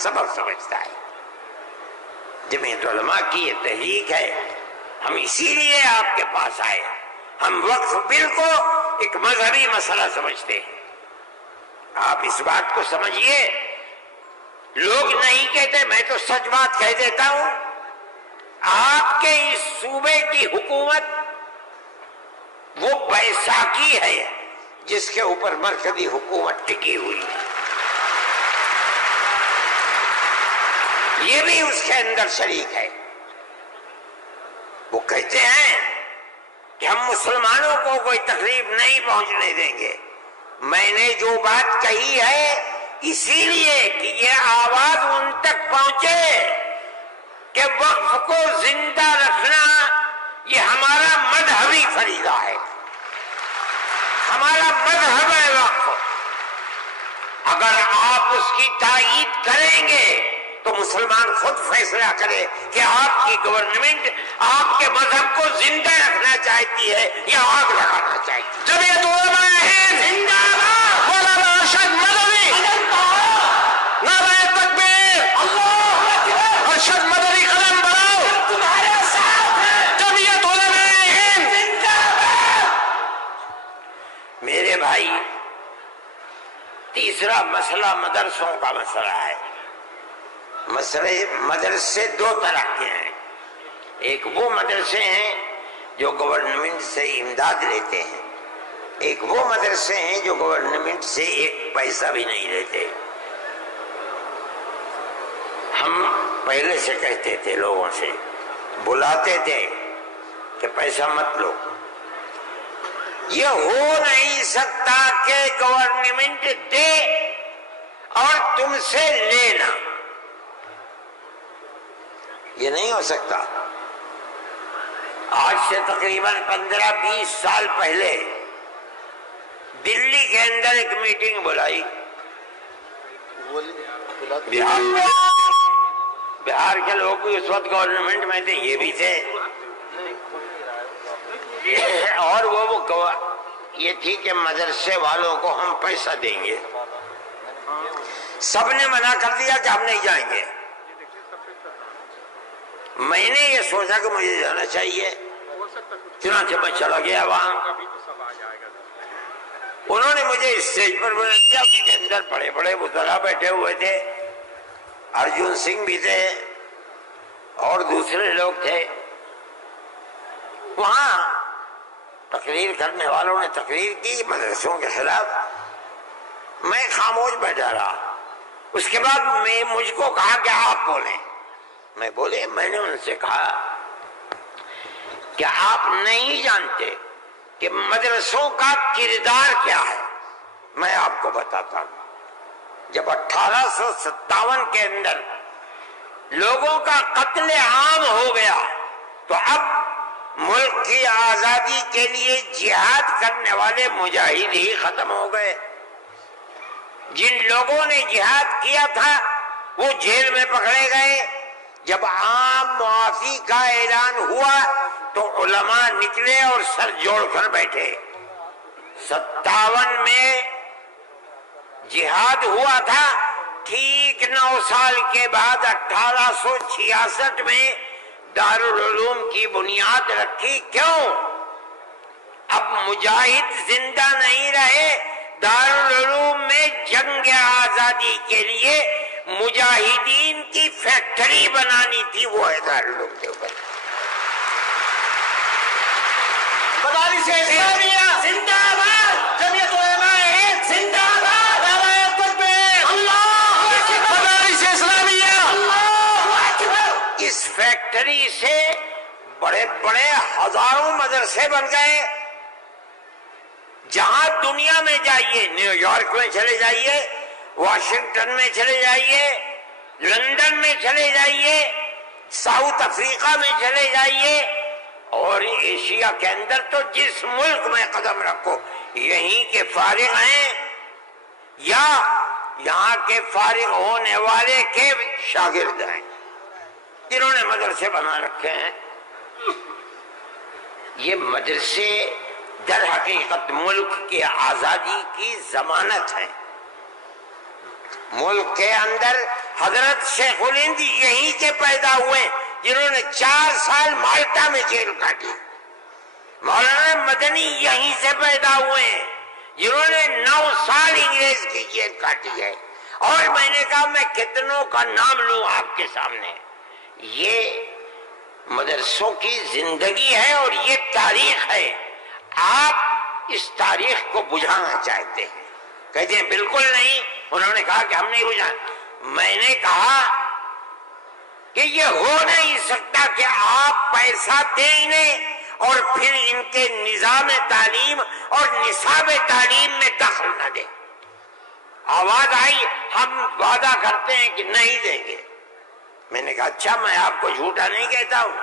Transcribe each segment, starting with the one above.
سبب سمجھتا ہے۔ جمعیت علماء کی یہ تحریک ہے، ہم اسی لیے آپ کے پاس آئے۔ ہم وقف بل کو ایک مذہبی مسئلہ سمجھتے ہیں۔ آپ اس بات کو سمجھیے، لوگ نہیں کہتے، میں تو سچ بات کہہ دیتا ہوں، آپ کے اس صوبے کی حکومت وہ بیساکھی ہے جس کے اوپر مرکزی حکومت ٹکی ہوئی ہے، یہ بھی اس کے اندر شریک ہے۔ وہ کہتے ہیں کہ ہم مسلمانوں کو کوئی تکلیف نہیں پہنچنے دیں گے۔ میں نے جو بات کہی ہے اسی لیے کہ یہ آواز ان تک پہنچے کہ وقف کو زندہ رکھنا یہ ہمارا مذہبی فریضہ ہے، ہمارا مذہب ہے وقف۔ اگر آپ اس کی تائید کریں گے تو مسلمان خود فیصلہ کرے کہ آپ کی گورنمنٹ آپ کے مذہب کو زندہ رکھنا چاہتی ہے یا آگ لگانا چاہتی ہے۔ جمعیت علماء ہند زندہ باد، مولانا ارشد مدنی، نعرہ تکبیر، اللہ اکبر، ارشد مدنی قلم بڑھاؤ، تمہارے ساتھ ہیں، جمعیت علماء ہند زندہ باد۔ میرے بھائی، تیسرا مسئلہ مدرسوں کا مسئلہ ہے۔ مسئلے مدرسے دو طرح کے ہیں، ایک وہ مدرسے ہیں جو گورنمنٹ سے امداد لیتے ہیں، ایک وہ مدرسے ہیں جو گورنمنٹ سے ایک پیسہ بھی نہیں لیتے۔ ہم پہلے سے کہتے تھے، لوگوں سے بلاتے تھے کہ پیسہ مت لو۔ یہ ہو نہیں سکتا کہ گورنمنٹ دے اور تم سے لینا، یہ نہیں ہو سکتا۔ آج سے تقریباً 15-20 سال پہلے دلی کے اندر ایک میٹنگ بلائی، بہار کے لوگ بھی اس وقت گورنمنٹ میں تھے، یہ بھی تھے، اور وہ یہ تھی کہ مدرسے والوں کو ہم پیسہ دیں گے۔ سب نے منع کر دیا کہ ہم نہیں جائیں گے۔ میں نے یہ سوچا کہ مجھے جانا چاہیے، چنانچہ میں چلا گیا وہاں۔ انہوں نے مجھے اسٹیج پر بلا دیا، اس کے اندر بڑے بڑے وزراء بیٹھے ہوئے تھے، ارجن سنگھ بھی تھے اور دوسرے لوگ تھے۔ وہاں تقریر کرنے والوں نے تقریر کی مدرسوں کے خلاف، میں خاموش بیٹھا رہا۔ اس کے بعد مجھ کو کہا کہ آپ بولیں۔ میں بولے، میں نے ان سے کہا کہ آپ نہیں جانتے کہ مدرسوں کا کردار کیا ہے۔ میں آپ کو بتاتا ہوں، جب 1857 کے اندر لوگوں کا قتل عام ہو گیا تو اب ملک کی آزادی کے لیے جہاد کرنے والے مجاہد ہی ختم ہو گئے۔ جن لوگوں نے جہاد کیا تھا وہ جیل میں پکڑے گئے۔ جب عام معافی کا اعلان ہوا تو علماء نکلے اور سر جوڑ کر بیٹھے۔ 57 میں جہاد ہوا تھا، ٹھیک 9 سال کے بعد 1866 میں دارالعلوم کی بنیاد رکھی۔ کیوں؟ اب مجاہد زندہ نہیں رہے، دارالعلوم میں جنگ آزادی کے لیے مجاہدین کی فیکٹری بنانی تھی، وہ ہے دارالعلوم کے اوپر۔ مدارس اسلامیہ زندہ باد، جمعیت علماء ہند زندہ باد، نعرہ تکبیر، اللہ اکبر، مدارس اسلامیہ، اللہ اکبر۔ اس فیکٹری سے بڑے بڑے ہزاروں مدرسے بن گئے۔ جہاں دنیا میں جائیے، نیو یارک میں چلے جائیے، واشنگٹن میں چلے جائیے، لندن میں چلے جائیے، ساؤتھ افریقہ میں چلے جائیے، اور ایشیا کے اندر تو جس ملک میں قدم رکھو یہیں کے فارغ ہیں یا یہاں کے فارغ ہونے والے کے شاگرد ہیں جنہوں نے مدرسے بنا رکھے ہیں۔ یہ مدرسے در حقیقت ملک کی آزادی کی ضمانت ہے۔ ملک کے اندر حضرت شیخ الہند یہیں سے پیدا ہوئے جنہوں نے 4 سال مالٹا میں جیل کاٹی. مولانا مدنی یہیں سے پیدا ہوئے ہیں جنہوں نے 9 سال انگریز کی جیل کاٹی ہے. اور میں نے کہا میں کتنوں کا نام لوں آپ کے سامنے. یہ مدرسوں کی زندگی ہے اور یہ تاریخ ہے. آپ اس تاریخ کو بجھانا چاہتے ہیں. کہتے ہیں بالکل نہیں. انہوں نے کہا کہ ہم نہیں بجھانا. میں نے کہا کہ یہ ہو نہیں سکتا کہ آپ پیسہ دیں انہیں اور پھر ان کے نظام تعلیم اور نصاب تعلیم میں دخل نہ دیں. آواز آئی ہم وعدہ کرتے ہیں کہ نہیں دیں گے. میں نے کہا اچھا میں آپ کو جھوٹا نہیں کہتا ہوں.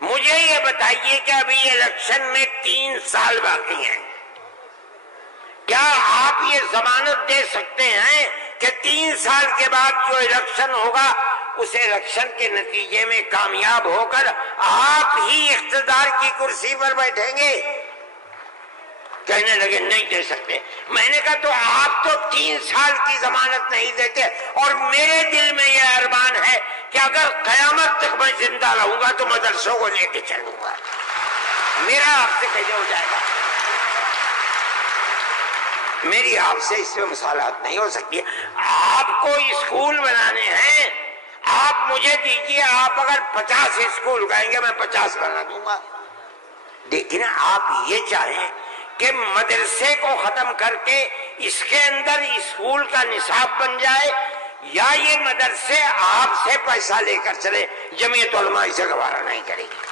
مجھے یہ بتائیے کہ ابھی الیکشن میں 3 سال باقی ہیں. کیا آپ یہ ضمانت دے سکتے ہیں کہ 3 سال کے بعد جو الیکشن ہوگا اس الیکشن کے نتیجے میں کامیاب ہو کر آپ ہی اقتدار کی کرسی پر بیٹھیں گے؟ کہنے لگے نہیں دے سکتے. میں نے کہا تو آپ تو 3 سال کی ضمانت نہیں دیتے اور میرے دل میں یہ ارمان ہے کہ اگر قیامت تک میں زندہ رہوں گا تو مدرسوں کو لے کے چلوں گا. میرا آپ سے کیسے ہو جائے گا؟ میری آپ سے اس میں مصالحت نہیں ہو سکتی. آپ کو اسکول بنانے ہیں آپ مجھے دیجیے. آپ اگر 50 اسکول کہیں گے میں 50 بنا دوں گا. لیکن آپ یہ چاہیں کہ مدرسے کو ختم کر کے اس کے اندر اسکول کا نصاب بن جائے یا یہ مدرسے آپ سے پیسہ لے کر چلے. جمعیت علماء اسے گوارا نہیں کرے گی.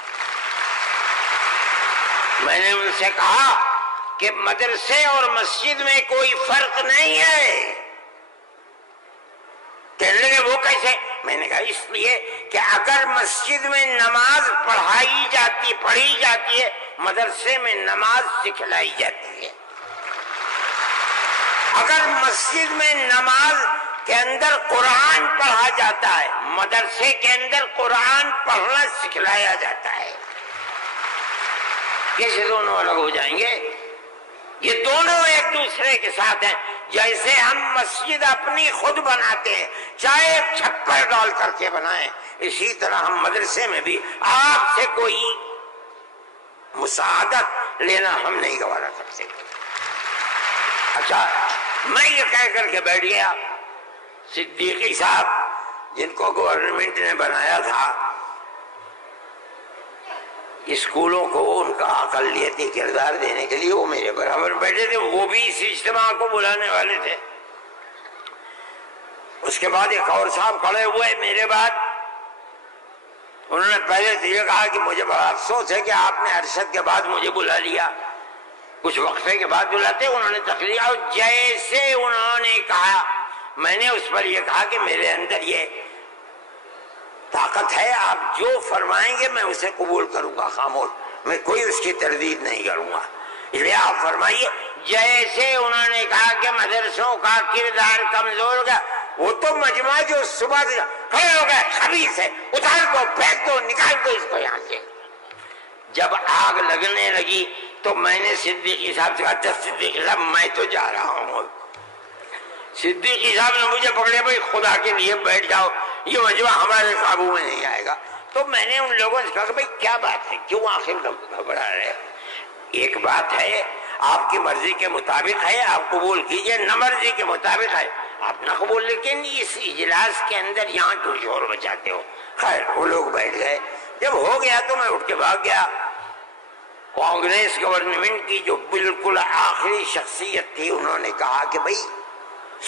میں نے ان سے کہا کہ مدرسے اور مسجد میں کوئی فرق نہیں ہے. کہنے لگے وہ کیسے؟ میں نے کہا اس لیے کہ اگر مسجد میں نماز پڑھی جاتی ہے مدرسے میں نماز سکھلائی جاتی ہے. اگر مسجد میں نماز کے اندر قرآن پڑھا جاتا ہے مدرسے کے اندر قرآن پڑھنا سکھلایا جاتا ہے. کیسے دونوں الگ ہو جائیں گے؟ یہ دونوں ایک دوسرے کے ساتھ ہیں. جیسے ہم مسجد اپنی خود بناتے ہیں چاہے چھپر ڈال کر کے بنائیں اسی طرح ہم مدرسے میں بھی آپ سے کوئی مساعدت لینا ہم نہیں گوارا کرتے. اچھا میں یہ کہہ کر کے بیٹھ گیا. صدیقی صاحب جن کو گورنمنٹ نے بنایا تھا اسکولوں کو ان کا اقلیتی کردار دینے کے لیے وہ میرے برابر بیٹھے تھے. وہ بھی اس اجتماع کو بلانے والے تھے. اس کے بعد ایک اور صاحب کھڑے ہوئے میرے بعد. انہوں نے پہلے تو یہ کہا کہ مجھے بڑا افسوس ہے کہ آپ نے ارشد کے بعد مجھے بلا لیا. کچھ وقفے کے بعد بلاتے انہوں نے تقریر اور جیسے انہوں نے کہا میں نے اس پر یہ کہا کہ میرے اندر یہ طاقت ہے آپ جو فرمائیں گے میں اسے قبول کروں گا خاموش. میں کوئی اس کی تردید نہیں کروں گا. اس لیے آپ فرمائیے. جیسے انہوں نے کہا کہ مدرسوں کا کردار کمزور گیا وہ تو مجمع جو صبح سے کھڑے ہو گئے خبیث ہے اتار دو پھینک دو نکال دو اس کو یہاں سے. جب آگ لگنے لگی تو میں نے صدیقی صاحب سے کہا صدیقی صاحب میں تو جا رہا ہوں. صدیقی صاحب نے مجھے پکڑے بھائی خدا کے لیے بیٹھ جاؤ یہ مجمع ہمارے قابو میں نہیں آئے گا. تو میں نے ان لوگوں سے کہا کہ بھائی کیا بات ہے کیوں آخر گھبرا رہے؟ ایک بات ہے آپ کی مرضی کے مطابق ہے آپ قبول کیجئے نہ مرضی کے مطابق ہے آپ نہ قبول. لیکن اس اجلاس کے اندر یہاں کیوں شور بچاتے ہو؟ خیر وہ لوگ بیٹھ گئے. جب ہو گیا تو میں اٹھ کے بھاگ گیا. کانگریس گورنمنٹ کی جو بالکل آخری شخصیت تھی انہوں نے کہا کہ بھائی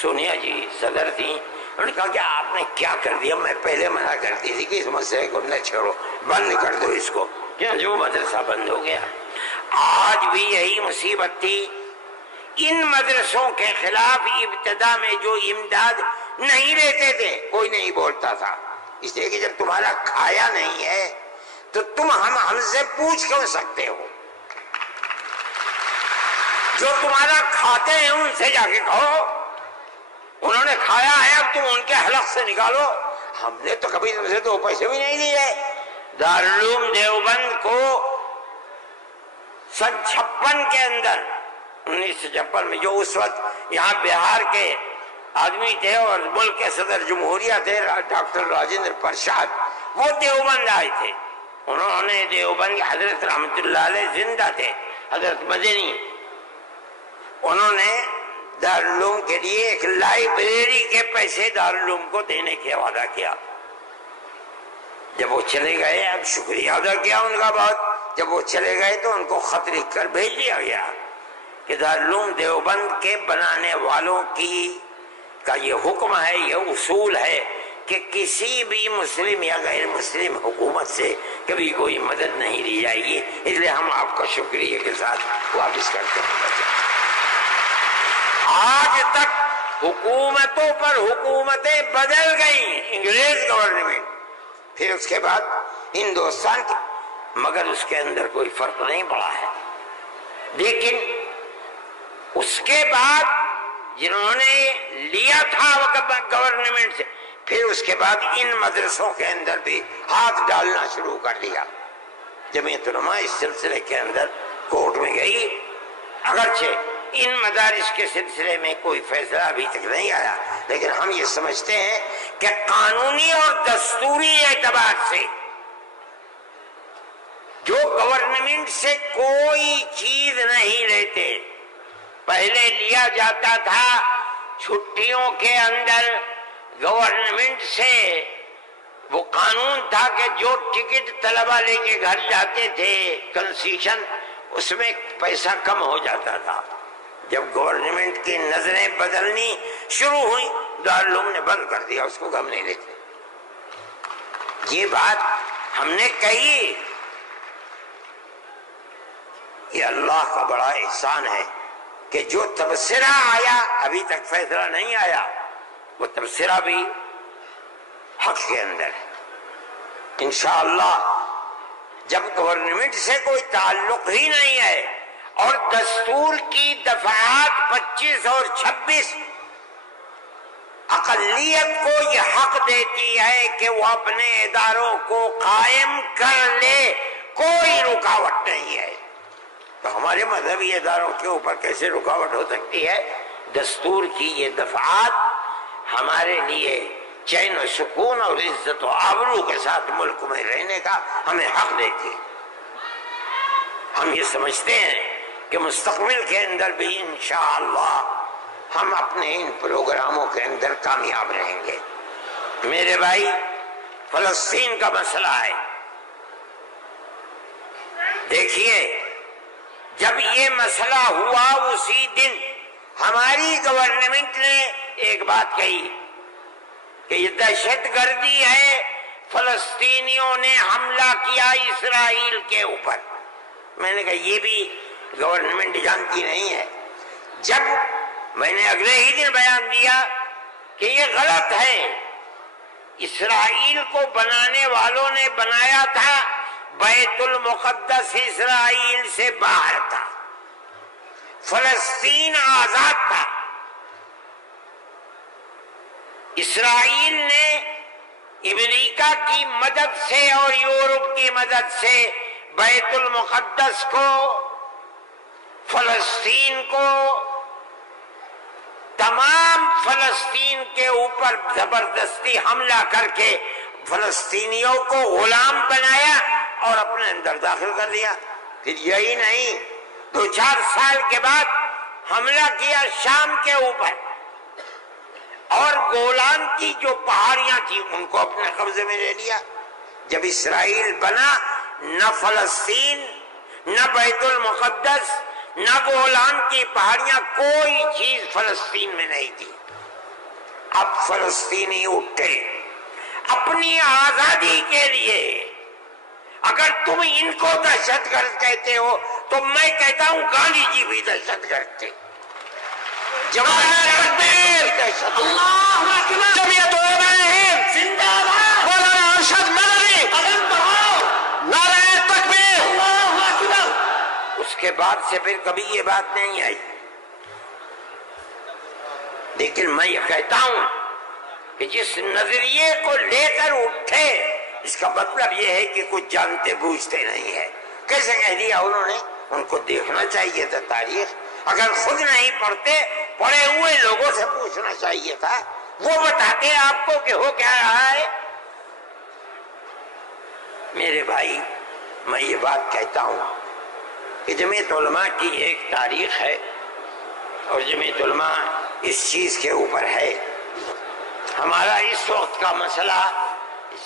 سونیا جی صدر تھی. انہوں نے کہا کہ آپ نے کیا کر دیا؟ میں پہلے منع کرتی تھی کہ اس مسئلے کو نہ چھوڑو بند کر دو اس کو. جو مدرسہ بند ہو گیا. آج بھی یہی مصیبت تھی. ان مدرسوں کے خلاف ابتدا میں جو امداد نہیں لیتے تھے کوئی نہیں بولتا تھا اس لیے کہ جب تمہارا کھایا نہیں ہے تو تم ہم سے پوچھ کیوں سکتے ہو؟ جو تمہارا کھاتے ہیں ان سے جا کے کہو انہوں نے کھایا ہے اب تم ان کے حلق سے نکالو. ہم نے تو کبھی تم سے 2 پیسے بھی نہیں لیے. دارالعلوم دیوبند کو سن 56 کے اندر 1956 میں جو اس وقت یہاں بہار کے آدمی تھے اور ملک کے صدر جمہوریہ تھے ڈاکٹر راجندر پرساد، وہ دیوبند آئے تھے. انہوں نے دیوبند حضرت رحمت اللہ علیہ زندہ تھے، حضرت مدنی، انہوں نے دارالعلوم کے لیے ایک لائبریری کے پیسے دارالعلوم کو دینے کے وعدہ کیا. جب وہ چلے گئے، اب شکریہ ادا کیا ان کا بہت، جب وہ چلے گئے تو ان کو خط لکھ کر بھیج دیا گیا کہ دارالعلوم دیوبند کے بنانے والوں کا یہ حکم ہے، یہ اصول ہے کہ کسی بھی مسلم یا غیر مسلم حکومت سے کبھی کوئی مدد نہیں لی جائے گی، اس لیے ہم آپ کا شکریہ کے ساتھ واپس کرتے ہیں. آج تک حکومتوں پر حکومتیں بدل گئیں، انگریز گورنمنٹ، پھر اس کے بعد ہندوستان کی، مگر اس کے اندر کوئی فرق نہیں پڑا ہے. لیکن اس کے بعد جنہوں نے لیا تھا گورنمنٹ سے، پھر اس کے بعد ان مدرسوں کے اندر بھی ہاتھ ڈالنا شروع کر دیا. جمعیت علماء اس سلسلے کے اندر کورٹ میں گئی، اگرچہ ان مدارس کے سلسلے میں کوئی فیصلہ ابھی تک نہیں آیا، لیکن ہم یہ سمجھتے ہیں کہ قانونی اور دستوری اعتبار سے جو گورنمنٹ سے کوئی چیز نہیں لیتے، پہلے لیا جاتا تھا چھٹیوں کے اندر گورنمنٹ سے، وہ قانون تھا کہ جو ٹکٹ طلبہ لے کے گھر جاتے تھے کنسیشن، اس میں پیسہ کم ہو جاتا تھا. جب گورنمنٹ کی نظریں بدلنی شروع ہوئی، دارالعلوم نے بند کر دیا، اس کو ہم نہیں لیتے. یہ بات ہم نے کہی، یہ اللہ کا بڑا احسان ہے کہ جو تبصرہ آیا، ابھی تک فیصلہ نہیں آیا، وہ تبصرہ بھی حق کے اندر ہے. انشاءاللہ جب گورنمنٹ سے کوئی تعلق ہی نہیں ہے اور دستور کی دفعات 25 اور 26 اقلیت کو یہ حق دیتی ہے کہ وہ اپنے اداروں کو قائم کر لے، کوئی رکاوٹ نہیں ہے، تو ہمارے مذہبی اداروں کے اوپر کیسے رکاوٹ ہو سکتی ہے؟ دستور کی یہ دفعات ہمارے لیے چین و سکون اور عزت و آبرو کے ساتھ ملک میں رہنے کا ہمیں حق دیتی ہے. ہم یہ سمجھتے ہیں کہ مستقبل کے اندر بھی انشاءاللہ ہم اپنے ان پروگراموں کے اندر کامیاب رہیں گے. میرے بھائی، فلسطین کا مسئلہ ہے. دیکھیے، جب یہ مسئلہ ہوا اسی دن ہماری گورنمنٹ نے ایک بات کہی کہ یہ دہشت گردی ہے، فلسطینیوں نے حملہ کیا اسرائیل کے اوپر. میں نے کہا یہ بھی گورنمنٹ جانتی نہیں ہے. جب میں نے اگلے ہی دن بیان دیا کہ یہ غلط ہے، اسرائیل کو بنانے والوں نے بنایا تھا، بیت المقدس اسرائیل سے باہر تھا، فلسطین آزاد تھا. اسرائیل نے امریکہ کی مدد سے اور یورپ کی مدد سے بیت المقدس کو، فلسطین کو، تمام فلسطین کے اوپر زبردستی حملہ کر کے فلسطینیوں کو غلام بنایا اور اپنے اندر داخل کر دیا. پھر یہی نہیں، 2-4 سال کے بعد حملہ کیا شام کے اوپر، اور گولان کی جو پہاڑیاں تھیں ان کو اپنے قبضے میں لے لیا. جب اسرائیل بنا، نہ فلسطین، نہ بیت المقدس، نہ گولان کی پہاڑیاں، کوئی چیز فلسطین میں نہیں تھی. اب فلسطینی اٹھے اپنی آزادی کے لیے. اگر تم ان کو دہشت گرد کہتے ہو تو میں کہتا ہوں گاندھی جی بھی دہشت گرد تھے. جمعیت علماء ہند زندہ باد، مولانا ارشد مدنی قدم بڑھاؤ، نعرہ تکبیر، اللہ اکبر. اس کے بعد سے پھر کبھی یہ بات نہیں آئی. لیکن میں یہ کہتا ہوں کہ جس نظریے کو لے کر اٹھے، اس کا مطلب یہ ہے کہ کچھ جانتے بوجھتے نہیں ہے. کیسے کہہ دیا انہوں نے؟ ان کو دیکھنا چاہیے تھا تاریخ. اگر خود نہیں پڑھتے پڑھے ہوئے لوگوں سے پوچھنا چاہیے تھا، وہ بتاتے آپ کو کہ ہو کیا رہا ہے۔ میرے بھائی، میں یہ بات کہتا ہوں کہ جمعیت علماء کی ایک تاریخ ہے اور جمعیت علماء اس چیز کے اوپر ہے۔ ہمارا اس وقت کا مسئلہ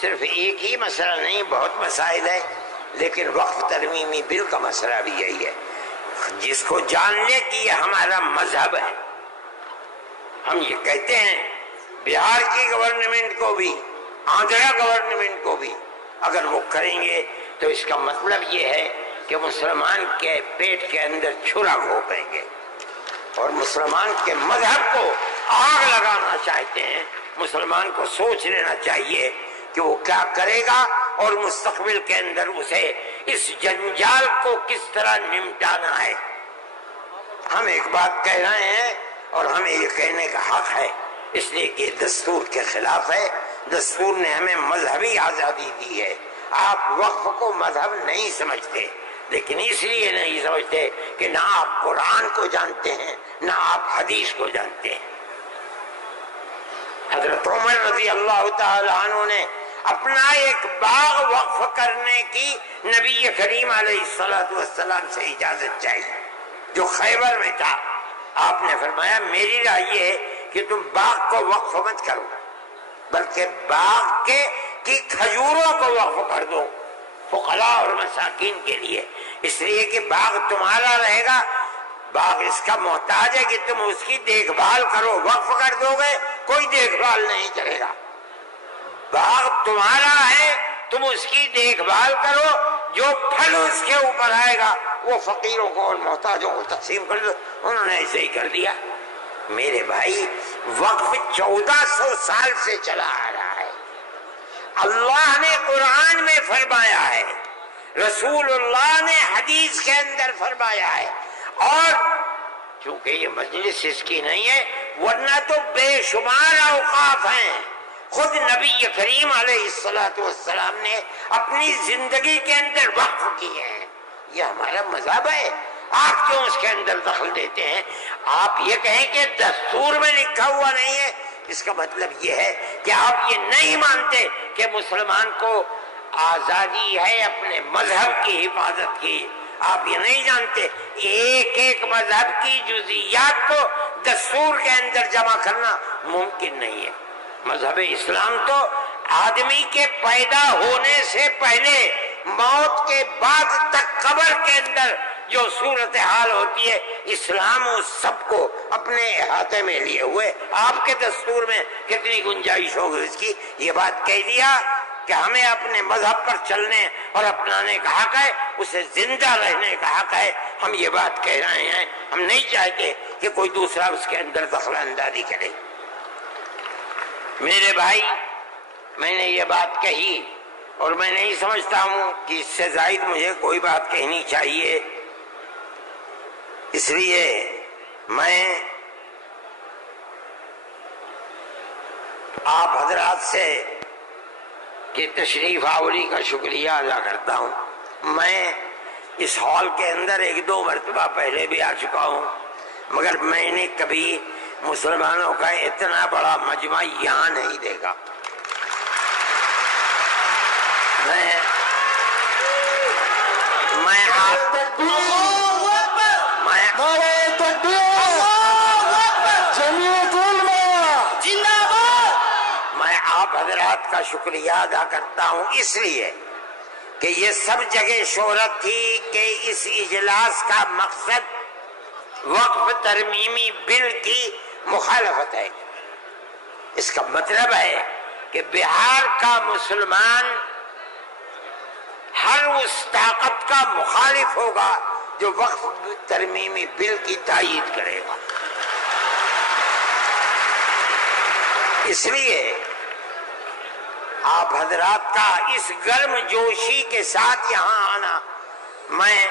صرف ایک ہی مسئلہ نہیں، بہت مسائل ہے، لیکن وقف ترمیمی بل کا مسئلہ بھی یہی ہے، جس کو جاننے کی یہ ہمارا مذہب ہے۔ ہم یہ کہتے ہیں بہار کی گورنمنٹ کو بھی، آندھرا گورنمنٹ کو بھی اگر وہ کریں گے تو اس کا مطلب یہ ہے کہ مسلمان کے پیٹ کے اندر چھرا گھونپیں گے اور مسلمان کے مذہب کو آگ لگانا چاہتے ہیں۔ مسلمان کو سوچ لینا چاہیے کہ وہ کیا کرے گا اور مستقبل کے اندر اسے اس جنجال کو کس طرح نمٹانا ہے۔ ہم ایک بات کہہ رہے ہیں اور ہمیں یہ کہنے کا حق ہے، اس لیے کہ دستور کے خلاف ہے۔ دستور نے ہمیں مذہبی آزادی دی ہے۔ آپ وقف کو مذہب نہیں سمجھتے، لیکن اس لیے نہیں سمجھتے کہ نہ آپ قرآن کو جانتے ہیں نہ آپ حدیث کو جانتے ہیں۔ حضرت عمر رضی اللہ تعالی عنہ نے اپنا ایک باغ وقف کرنے کی نبی کریم علیہ السلام سے اجازت چاہیے، جو خیبر میں تھا۔ آپ نے فرمایا میری رائے یہ ہے کہ تم باغ کو وقف مت کرو، بلکہ باغ کی کھجوروں کو وقف کر دو فقراء اور مساکین کے لیے، اس لیے کہ باغ تمہارا رہے گا، باغ اس کا محتاج ہے کہ تم اس کی دیکھ بھال کرو۔ وقف کر دو گے کوئی دیکھ بھال نہیں کرے گا۔ باغ تمہارا ہے، تم اس کی دیکھ بھال کرو، جو پھل اس کے اوپر آئے گا وہ فقیروں کو اور محتاجوں کو تقسیم کر دو۔ انہوں نے ایسے ہی کر دیا۔ میرے بھائی، وقف 1400 سال سے چلا آ رہا ہے۔ اللہ نے قرآن میں فرمایا ہے، رسول اللہ نے حدیث کے اندر فرمایا ہے، اور چونکہ یہ مجلس اس کی نہیں ہے، ورنہ تو بے شمار اوقاف ہیں۔ خود نبی کریم علیہ السلام نے اپنی زندگی کے اندر وقف کیے ہیں۔ یہ ہمارا مذہب ہے، آپ کیوں اس کے اندر دخل دیتے ہیں؟ آپ یہ کہیں کہ دستور میں لکھا ہوا نہیں ہے، اس کا مطلب یہ ہے کہ آپ یہ نہیں مانتے کہ مسلمان کو آزادی ہے اپنے مذہب کی حفاظت کی۔ آپ یہ نہیں جانتے ایک ایک مذہب کی جزئیات کو دستور کے اندر جمع کرنا ممکن نہیں ہے۔ مذہب اسلام تو آدمی کے پیدا ہونے سے پہلے موت کے بعد تک قبر کے اندر جو صورتحال ہوتی ہے، اسلام اس سب کو اپنے احاطے میں لیے ہوئے۔ آپ کے دستور میں کتنی گنجائش ہوگی اس کی؟ یہ بات کہہ دیا کہ ہمیں اپنے مذہب پر چلنے اور اپنانے کا حق ہے، اسے زندہ رہنے کا حق ہے۔ ہم یہ بات کہہ رہے ہیں، ہم نہیں چاہتے کہ کوئی دوسرا اس کے اندر دخل اندازی کرے۔ میرے بھائی، میں نے یہ بات کہی اور میں نہیں سمجھتا ہوں کہ اس سے زائد مجھے کوئی بات کہنی چاہیے، اس لیے میں آپ حضرات سے کہ تشریف آوری کا شکریہ ادا کرتا ہوں۔ میں اس ہال کے اندر 1-2 مرتبہ پہلے بھی آ چکا ہوں، مگر میں نے کبھی مسلمانوں کا اتنا بڑا مجمع یہاں نہیں دیکھا۔ میں آپ حضرات کا شکریہ ادا کرتا ہوں اس لیے کہ یہ سب جگہ شہرت تھی کہ اس اجلاس کا مقصد وقف ترمیمی بل کی مخالفت ہے۔ اس کا مطلب ہے کہ بہار کا مسلمان ہر اس طاقت کا مخالف ہوگا جو وقف ترمیمی بل کی تائید کرے گا۔ اس لیے آپ حضرات کا اس گرم جوشی کے ساتھ یہاں آنا، میں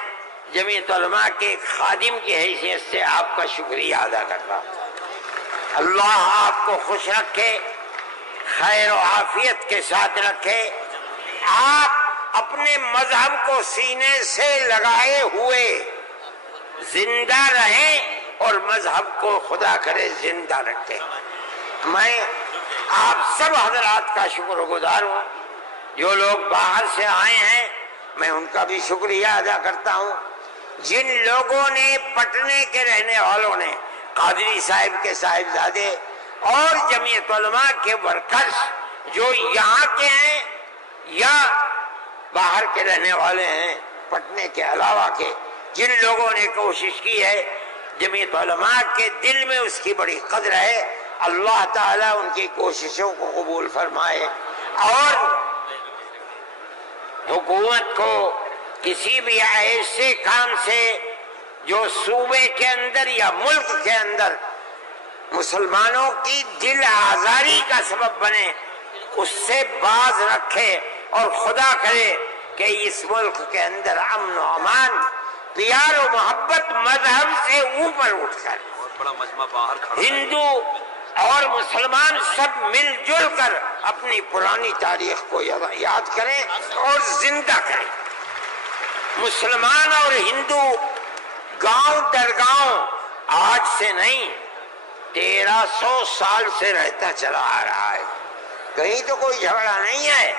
جمعیت علماء کے خادم کی حیثیت سے آپ کا شکریہ ادا کرتا ہوں۔ اللہ آپ کو خوش رکھے، خیر و عافیت کے ساتھ رکھے، آپ اپنے مذہب کو سینے سے لگائے ہوئے زندہ رہیں اور مذہب کو خدا کرے زندہ رکھے۔ میں آپ سب حضرات کا شکر گزار ہوں، جو لوگ باہر سے آئے ہیں میں ان کا بھی شکریہ ادا کرتا ہوں۔ جن لوگوں نے پٹنے کے رہنے والوں نے، قادری صاحب کے صاحبزادے اور جمعیت علماء کے ورکرز جو یہاں کے ہیں یا باہر کے رہنے والے ہیں پٹنے کے علاوہ کے، جن لوگوں نے کوشش کی ہے، جمعیت علماء کے دل میں اس کی بڑی قدر ہے۔ اللہ تعالیٰ ان کی کوششوں کو قبول فرمائے اور حکومت کو کسی بھی ایسے کام سے جو صوبے کے اندر یا ملک کے اندر مسلمانوں کی دل آزاری کا سبب بنے اس سے باز رکھے، اور خدا کرے کہ اس ملک کے اندر امن و امان، پیار و محبت مذہب سے اوپر اٹھ کر ہندو اور مسلمان سب مل جل کر اپنی پرانی تاریخ کو یاد کریں اور زندہ کریں۔ مسلمان اور ہندو گاؤں در گاؤں آج سے نہیں 1300 سال سے رہتا چلا آ رہا ہے، کہیں تو کوئی جھگڑا نہیں ہے۔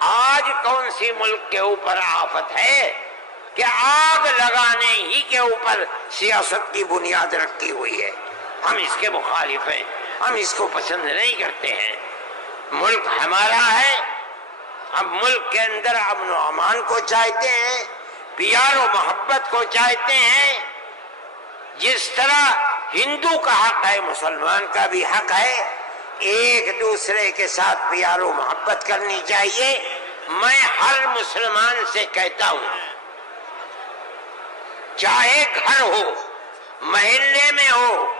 آج کون سی ملک کے اوپر آفت ہے کہ آگ لگانے ہی کے اوپر سیاست کی بنیاد رکھی ہوئی ہے۔ ہم اس کے مخالف ہیں، ہم اس کو پسند نہیں کرتے ہیں۔ ملک ہمارا ہے، ہم ملک کے اندر امن و امان کو چاہتے ہیں، پیار و محبت کو چاہتے ہیں۔ جس طرح ہندو کا حق ہے مسلمان کا بھی حق ہے، ایک دوسرے کے ساتھ پیار و محبت کرنی چاہیے۔ میں ہر مسلمان سے کہتا ہوں، چاہے گھر ہو، محلے میں ہو،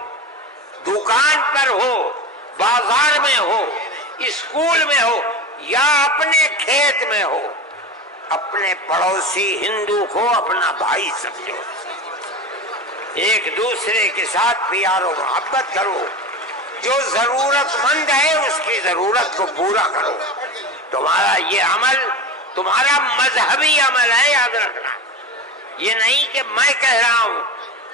دکان پر ہو، بازار میں ہو، اسکول میں ہو یا اپنے کھیت میں ہو، اپنے پڑوسی ہندو کو اپنا بھائی سمجھو، ایک دوسرے کے ساتھ پیار و محبت کرو، جو ضرورت مند ہے اس کی ضرورت کو پورا کرو۔ تمہارا یہ عمل تمہارا مذہبی عمل ہے، یاد رکھنا۔ یہ نہیں کہ میں کہہ رہا ہوں،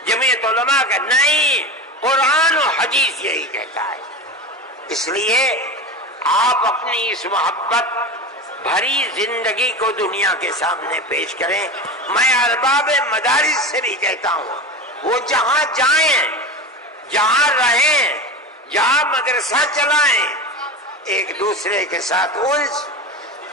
جمعیت علماء کا نہیں، قرآن و حدیث یہی کہتا ہے۔ اس لیے آپ اپنی اس محبت بھری زندگی کو دنیا کے سامنے پیش کریں۔ میں ارباب مدارس سے بھی کہتا ہوں، وہ جہاں جائیں، جہاں رہیں، جہاں مدرسہ چلائیں، ایک دوسرے کے ساتھ انس،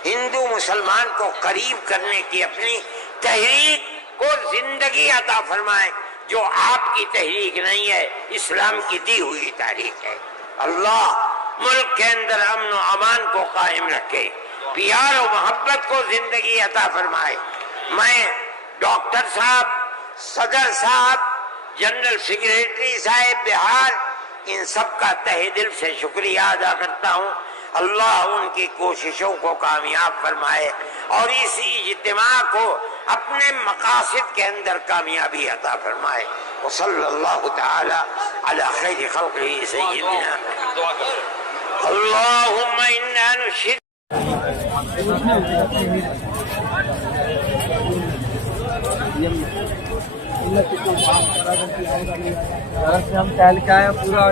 ہندو مسلمان کو قریب کرنے کی اپنی تحریک کو زندگی عطا فرمائیں، جو آپ کی تحریک نہیں ہے، اسلام کی دی ہوئی تحریک ہے۔ اللہ ملک کے اندر امن و امان کو قائم رکھے، پیار و محبت کو زندگی عطا فرمائے۔ میں ڈاکٹر صاحب، صدر صاحب، جنرل سیکریٹری صاحب بہار، ان سب کا تہہ دل سے شکریہ ادا کرتا ہوں۔ اللہ ان کی کوششوں کو کامیاب فرمائے اور اس اجتماع کو اپنے مقاصد کے اندر کامیابی عطا فرمائے۔ وصلی اللہ تعالی علی خیر خلقہ سیدنا اللہم انا نشہد ہم ٹہل کے آئے پورا